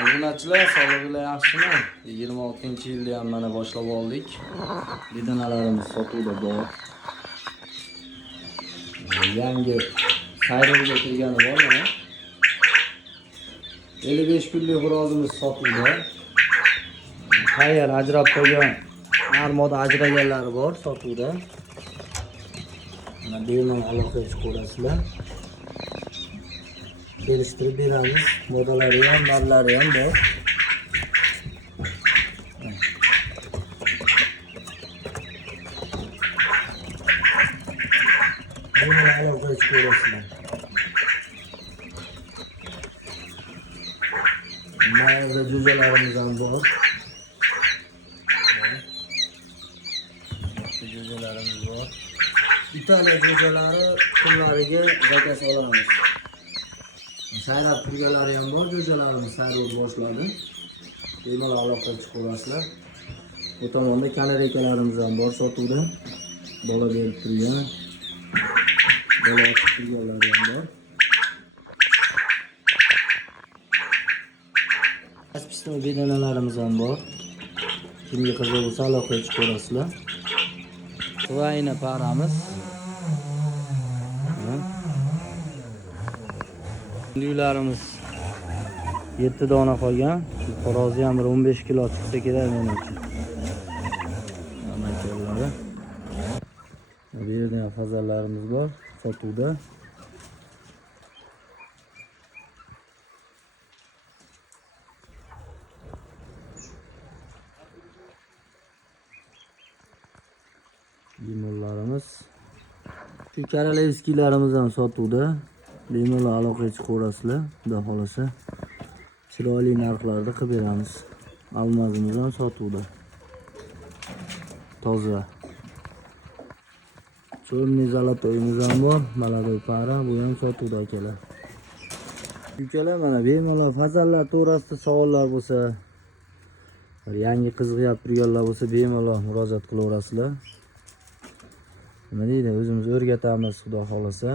Obunachilar sog'lig'inglar yaxshimi? 26-yilda ham mana boshlab oldik. Bedanalarimiz sotuvda bor. Yangi sayrovga kirgani bor mana. 55 kunlik xo'rozimiz sotuvda. Tayyor ajrab qo'ygan narmoda ajraganlari bor sotuvda. Mana bemalol aloqa chiqarasizlar. Kelishtirib beramiz. Modalari ham, narlari ham bor. Bemalol aloqa chiqarasizlar. Mayda jo'jalarimiz ham bor. Jo'jalarimiz bor. Italiya jo'jalari kunlariga zakaz olamiz. Sayrab turganlari ham bor, jo'jalarimiz sayrab boshladi. Bemalol aloqa chiqarasizlar. Bu tomonda kanarekalarimiz ham bor sotuvda. Bola berib turgan. Bola ochib turganlari ham bor. Aspiston bedanalarimiz ham bor. Kimga qiziq bo'lsa aloqa chiqarasizlar. Tvayna paramiz. Uylarimiz 7 dona qolgan. Xo'rozi ham 15 kilo chiqsa kerak menimcha. Amakorlari. Bu yerda ham fazallarimiz bor sotuvda. Limonlarimiz. Shu Karolevskiylarimiz ham sotuvda. Bemalol aloqa chiqarasizlar, xudo xolasa. Chiroyli narxlarda qilib beramiz. Almazimiz ham sotuvda. Toza. Cho'lni zalatoyimiz ham bor, Maladoy para, bu ham sotuvda akalar. Ukalar mana bemalol fazallar to'g'risida savollar bo'lsa, yangi qiziqib turganlar bo'lsa bemalol murojaat qilaverasizlar. Nima deydi, o'zimiz o'rgatamiz, xudo xolasa.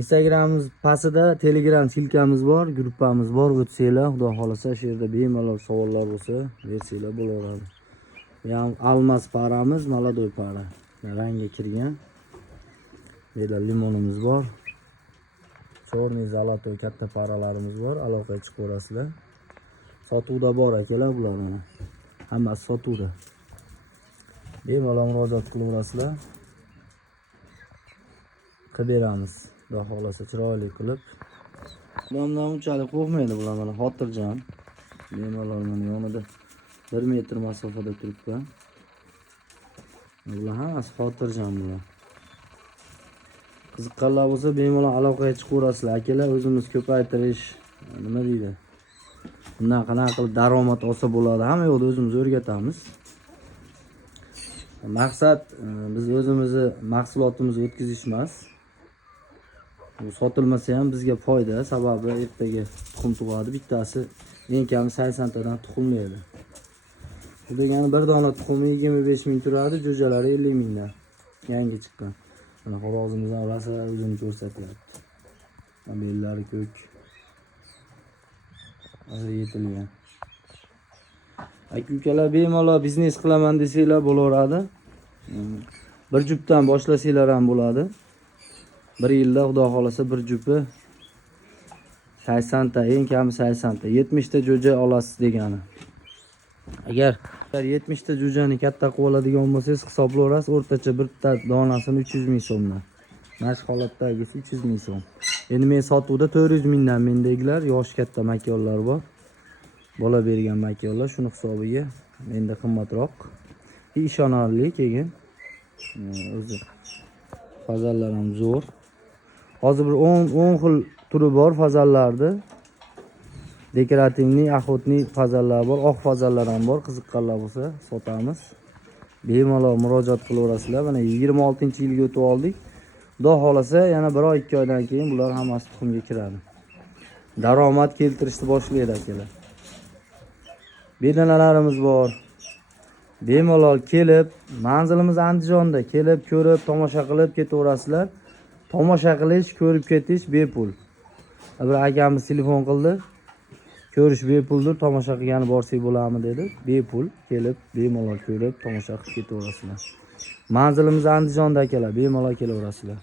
Instagramimiz pastida Telegram silkamiz bor, gruppamiz bor, o'tsanglar, xudo xolasa shu yerda bemalol savollar bo'lsa, bersanglar bo'laveradi. Bu ham almas paramiz, Maladoy para. Rangga kirgan. Mana limonimiz bor. Chorniy zalotoy katta paralarimiz bor, aloqa chiqarasizlar. Sotuvda bor akalar bular mana. Hammasi sotuvda. Bemalol murojaat qilaverasizlar. Qilib beramiz. Xudo xolasa chiroyli qilib. Bulardan unchalik qo'rqmaydi bular mana xotirjam. Bemalol mana yonida 1 metr masofada turibdi. Bular hammasi xotirjam bular. Qiziqqanlar bo'lsa bemalol aloqaga chiqaverasizlar akalar, o'zimiz ko'paytirish nima deydi? Bundan qanaqa qilib daromad olsa bo'ladi, hamma yo'lda o'zimiz o'rgatamiz. Maqsad biz o'zimizni mahsulotimizni o'tkazish emas. Bu sotilmasa ham bizga foyda, sababi ertaga tuxum tug'adi, bittasi eng kami 80 tadan tuxum beradi. Bu degani bir dona tuxumi 25 ming turadi, jo'jalari 50 mingdan. Yangi chiqqan. Mana xo'rozimizdan rasa o'zini ko'rsatyapti. Bellari ko'k. Hozir yetilgan. Aka-ukalar bemalol biznes qilaman desanglar bo'laveradi. Bir jupdan boshlasanglar ham bo'ladi. Bir yilda xudo xolasa bir jupi 80 ta, eng kami 80 ta, 70 ta jo'ja olasiz degani. Agar 70 ta jo'jani katta qilib oladigan bo'lsangiz hisoblayverasiz, o'rtacha bir ta donasini 300 ming so'mdan. Mana shu holatdagisi 300 ming so'm. Endi men sotuvda 400 mingdan mendagilar, yoshi katta makonlar bor. Bola bergan makonlar shuni hisobiga menda qimmatroq. Ishonarli keyin o'zi fazallar ham zo'r. Hozir bir 10 xil turi bor fazallarda. Dekorativni, axotni fazallar bor, oq fazallar ham bor. Qiziqqanlar bo'lsa sotamiz. Bemalol murojaat qilaverasizlar. Mana 26-yilga o'tib oldik. Xudo xolasa yana 1 oy 2 oydan keyin bular hammasi tuxumga kiradi. Daromad keltirishni boshlaydi akalar. Bedanalarimiz bor. Bemalol kelib, manzilimiz Andijonda, kelib ko'rib, tomosha qilib ketaverasizlar. Tomosha qilish, ko'rib ketish bepul. Bir akamiz telefon qildi. Ko'rish bepuldir, tomosha qilgani borsak bo'ladimi dedi. Bepul kelib, bemalol ko'rib, tomosha qilib ketaverasizlar. Manzilimiz Andijonda akalar, bemalol kelaverasizlar.